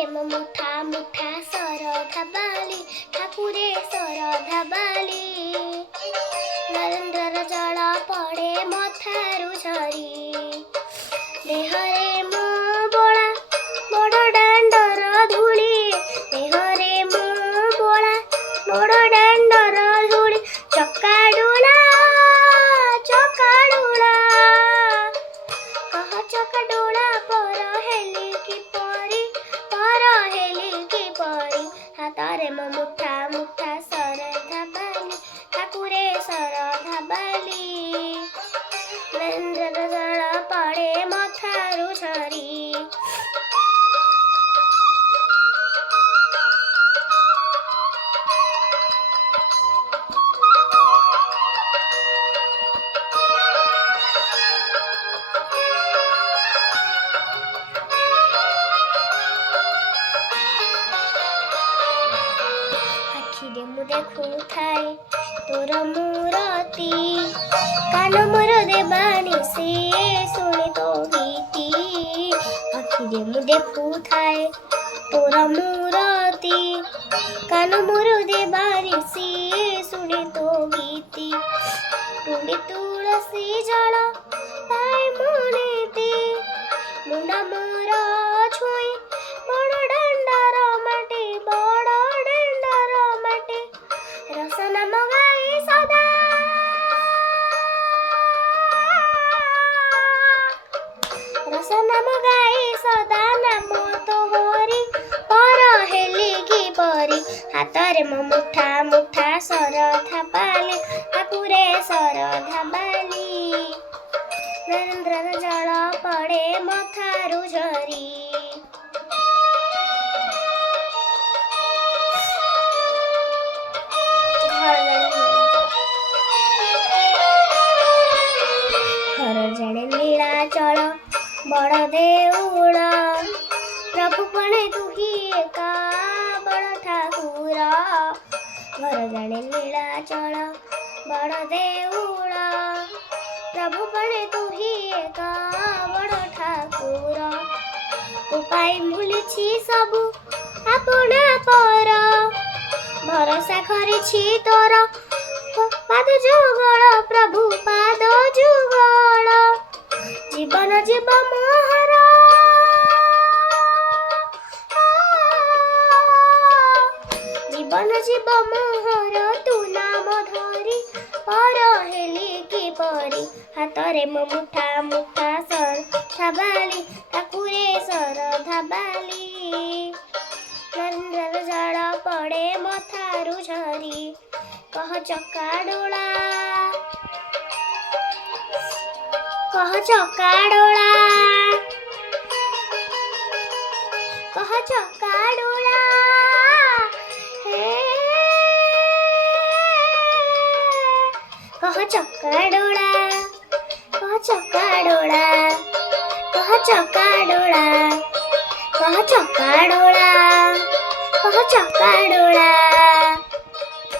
ହାତରେ ମୋ ମୁଠା ମୁଠା ଶରଧା ବାଲି ଠାକୁରେ ଶରଧା ବାଲି ନରେନ୍ଦ୍ରର ଜଳ ପଡ଼େ ମଥାରୁ ଝରି ଦେହରେ ମୋ ବୋଳା ବଡ଼ ଦାଣ୍ଡର ଧୂଳି ଦେହରେ ମୋ ବୋଳା ବଡ଼ ଦାଣ୍ଡର ଧୂଳି ଚକାଡୁଳା ଚକାଡୁଳା କହ ଚକାଡୁଳା ପର ହେଲି କିପରି ହାତରେ ମୋ ମୁଠା ମୁଠା ଶରଧା ବାଲି ଠାକୁରେ ଶରଧା ବାଲି ନରେନ୍ଦ୍ରର ଜଳ ପଡ଼େ ମଥାରୁ ଝରି ଆଖିରେ ମୁଁ ଦେଖୁଥାଏ ତୋର ମୂରତି କାନ ମୋର ଦେବାନି ସେ ଶୁଣି ତୋ ଗୀତି ଆଖିରେ ମୁଁ ଦେଖୁଥାଏ ତୋର ମୂରତି କାନ ମୋର ଦେବାନି ସେ ଶୁଣି ତୋ ଗୀତି ଟୁଣ୍ଡି ତୁଳସୀ ଜଳ ପାଏ ମୁନିତି ମୁଣ୍ଡ ମୋର ଛୁଇଁ ବଡ଼ ଦାଣ୍ଡର ମାଟି ବଡ଼ ଦାଣ୍ଡର ମାଟି ରସନା ମଗାଇ ସଦା ରସନା ମଗାଇ ସଦା ନାମ ତୋହରି ପର ହେଲି କିପରି ହାତରେ ମୋ ମୁଠା ମୁଠା ଶରଧା ବାଲି ଠାକୁରେ ଶରଧା ବାଲି ନରେନ୍ଦ୍ରର ଜଳ ପଡ଼େ ମଥାରୁ ଝରି ଘର ଜାଣେ ନୀଳାଚଳ ବଡ଼ ଦେଉଳ ପ୍ରଭୁ ପଣେ ତୁହି ଏକା ବଡ଼ ଠାକୁର ଘର ଜାଣେ ନୀଳାଚଳ ବଡ଼ ଦେଉଳ ପ୍ରଭୁ ପଣେ ତୁହି ଏକା ବଡ଼ ଠାକୁର ତୁ ପାଇ ଭୁଲିଛି ସବୁ ଆପଣା ପର ଭରସା କରିଛି ତୋର ପାଦ ଯୁଗଳ ପ୍ରଭୁ ପାଦ ଯୁଗଳ ଜୀବନ ଯିବ ମୋହର ଜୀବନ ଯିବ ମୋହର ତୁ ନାମ ଧରି ପର ହେଲି କିପରି ହାତରେ ମୋ ମୁଠା ମୁଠା ଶରଧା ବାଲି ଠାକୁରେ ଶରଧା ବାଲି ନରେନ୍ଦ୍ରର ଜଳ ପଡ଼େ ମଥାରୁ ଝରି କହ ଚକାଡୋଳା କହ ଚକାଡୋଳା କହ ଚକାଡୋଳା କହ ଚକାଡୋଳା କହ ଚକାଡୋଳା କହ ଚକାଡୋଳା କହ ଚକାଡୋଳା କହ ଚକାଡୋଳା